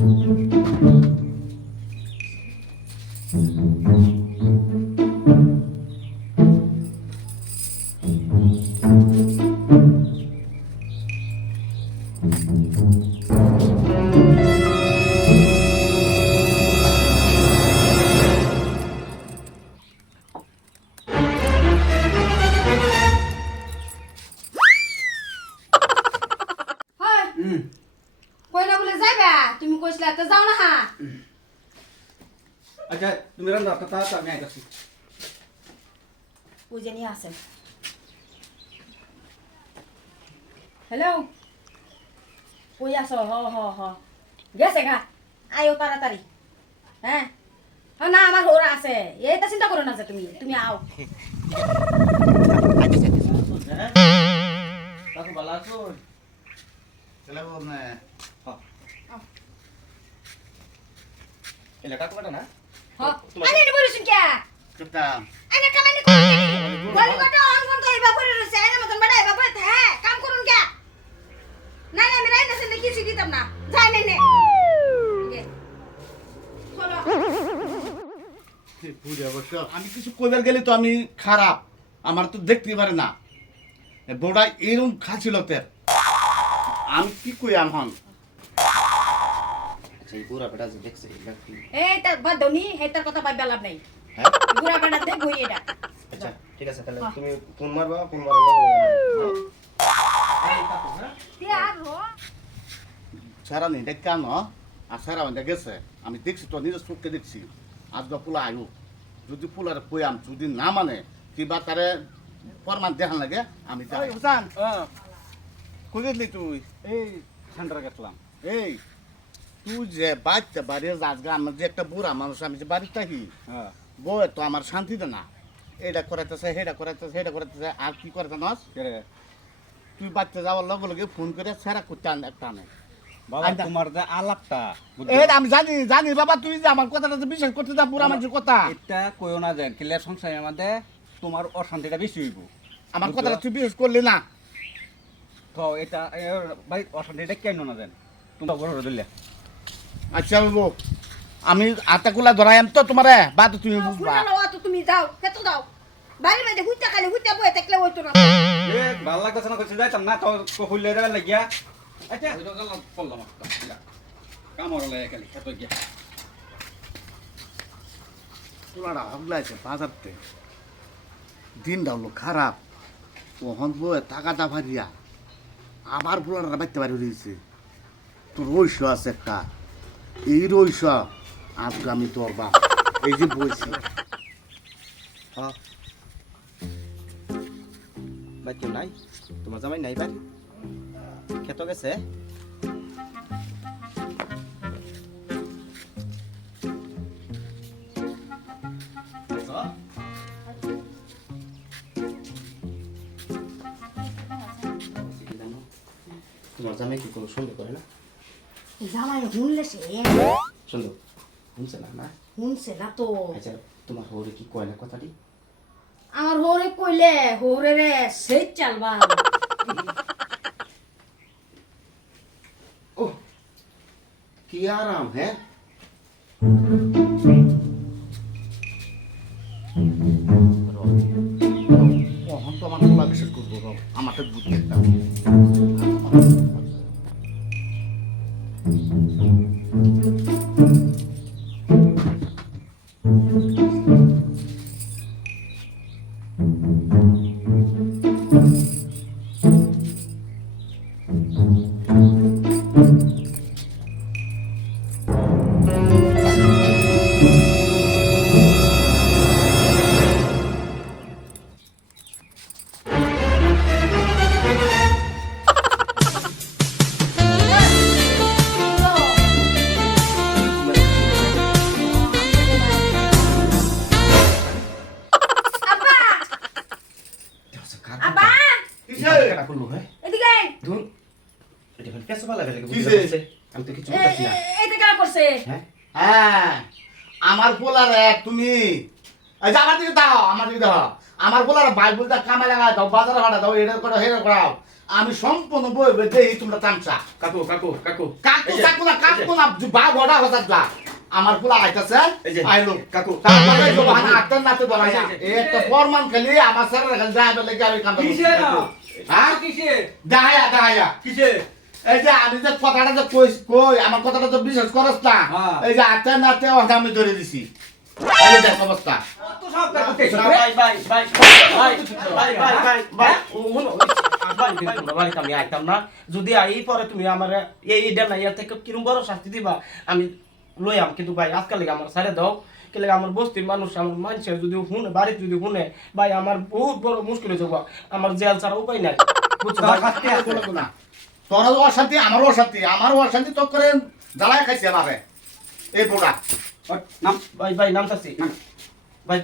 হয় তুমি রান্না তা তা আমি আইতাছি। পূজা নিয়ে আসেন হ্যালো কই আছো? হ হ হ। গেছে গা। আয়ো তাড়াতাড়ি। হ্যাঁ? না আমার ওরা আছে। এইটা চিন্তা করো না যে তুমি তুমি আও। কাকু ভালো আছো? এলা কাকু কাটা না? আনে নি বলিস কে? আনে কামানি করুন বলি কত অন কোন তো এবা করে রছে আনে মতন বড় এবা করে হ্যাঁ কাম করুন কে? না না আমি সে কিছু দিতাম না। যাই নাই নে। আমি কিছু কইবার গেলে তো আমি খারাপ। আমার তো দেখতে পারে না। এ বউটা এরকম খাচ্ছিল তের আমি কি কই এখন এই পুরা বেটা যে দেখছে এটা কি? এই তার বাদনি হে তার কথা ভাই লাভ নাই। হ্যাঁ? বেড়া দেখ হই এটা। আচ্ছা ঠিক আছে তাহলে হ্যাঁ। তুমি ফোন মারবা ফোন হো? সারা নেই দেখ কেন? আর সারা গেছে। আমি দেখছি তো নিজের চোখকে দেখছি। আজকে পোলা আয়ু যদি পোলার কইয়াম যদি না মানে কিবা তারে ফরমান দেখান লাগে আমি যাই। হুসান। কই গেলি তুই? এই সেন্টারে গেছিলাম। এই তুই যে বাচ্চা বাড়ি আজকে আমার যে একটা বুড়া মানুষ আমি যে থাকি হ্যাঁ। তো আমার শান্তি দে না। এটা করাইতেছে সেটা করাইতেছে সেটা করাইতেছে আর কি করতে নস? তুই বাচ্চা যাওয়ার লগে লগে ফোন করে সেরা করতে আন একটা আনে। বাবা তোমার যে আলাপটা? আমি জানি জানি বাবা তুই যে আমার কথাটা বিশ্বাস করতে যা বুড়া মানুষের কথা। এটা কইও না যেন কিলে সংসারের মধ্যে তোমার অশান্তিটা বেশি হইব। আমার কথাটা তুই বিশ্বাস করলি না। তো এটা ভাই অশান্তিটা কেন না যেন তোমরা বড় দিলে আচ্ছা বাবু আমি আটাকুলা ধরাইম তো তোমারে বা তো তুমি বুঝবা। বুড়া তো তুমি যাও হেতো যাও। বাড়ির মধ্যে হুইতা খালি হুইতা বয়ে থাকলে হইতো না। এ ভালো লাগতেছে না কইছি যাইতাম না তো কইলে দেবে লাগিয়া। আচ্ছা। ওইটা গেলাম পড়লাম একটা কাম হলো একালি খেত গিয়া। পোলাটা হগলাইছে বাজারতে। দিনটা হলো খারাপ। ওহন বয়ে টাকাটা ভারিয়া আবার পোলাটা বাইতে পারি রয়েছে তোর রইস আছে একটা। এই রইস আমি তোর বাপ। এই যে বলছি। হ্যাঁ। ভাই নাই? তোমার জামাই নাই গেছে? তোমার জামাই কি কোনো সন্দেহ করে না? জামাই শুনলে সে সন্দেহ শুনছে না না শুনছে না তো আচ্ছা তোমার হরে কি কয় না কথাটি আমার হোরে কইলে হোরে রে সেই চালবা ও কি আরাম হ্যাঁ তো আমার পোলা করব রব আমাকে বুঝতে দাও আব্বা আমি তো কিছু এ- না। এ- এইটা করছে? হ্যাঁ? হ্যাঁ আমার পোলার এক তুমি। এই যে আমার দিকে দাও আমার দিকে দাও আমার পোলার ভাই বলতে কামে লাগা দাও বাজারে ভাড়া দাও এটা করো হেরে করাও। আমি সম্পূর্ণ বই দেই তোমরা তামসা। কাকু কাকু কাকু। কাকু কাকু না কাকু না বা বড়া কথা যা। আমার পোলা আইতাছে আইলো। কাকু। আটটা নাতে একটা ফরমান খালি আমার স্যার খালি যাবে লেগে আমি কাম কিসে না হ্যাঁ? কিসে দাহায়া দাহায়া কিসে যদি আই পরে তুমি আমার এই এটা থেকে কিরম বড় শাস্তি দিবা আমি লইয়াম কিন্তু ভাই আজকাল আমার সারে দাও কেলে আমার বস্তির মানুষ আমার মানুষের যদি শুনে বাড়ির যদি শুনে ভাই আমার বহুত বড় মুশকিল হয়ে যাব আমার জেল ছাড়া উপায় নাই বুঝছ তোরও অশান্তি আমারও অশান্তি। আমারও অশান্তি তো করে জ্বালায় খাইছি আমারে। এই বোকা। নাম ভাই ভাই নাম চাচ্ছি নাম। ভাই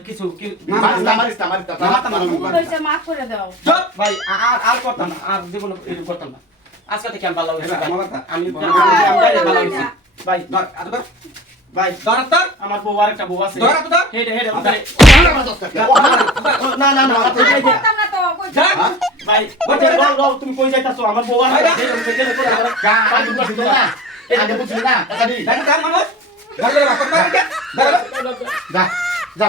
আর আর বউ আছে। না না ভাই তুমি কই যাইতাছো? আমার বউ আর না। না যা যা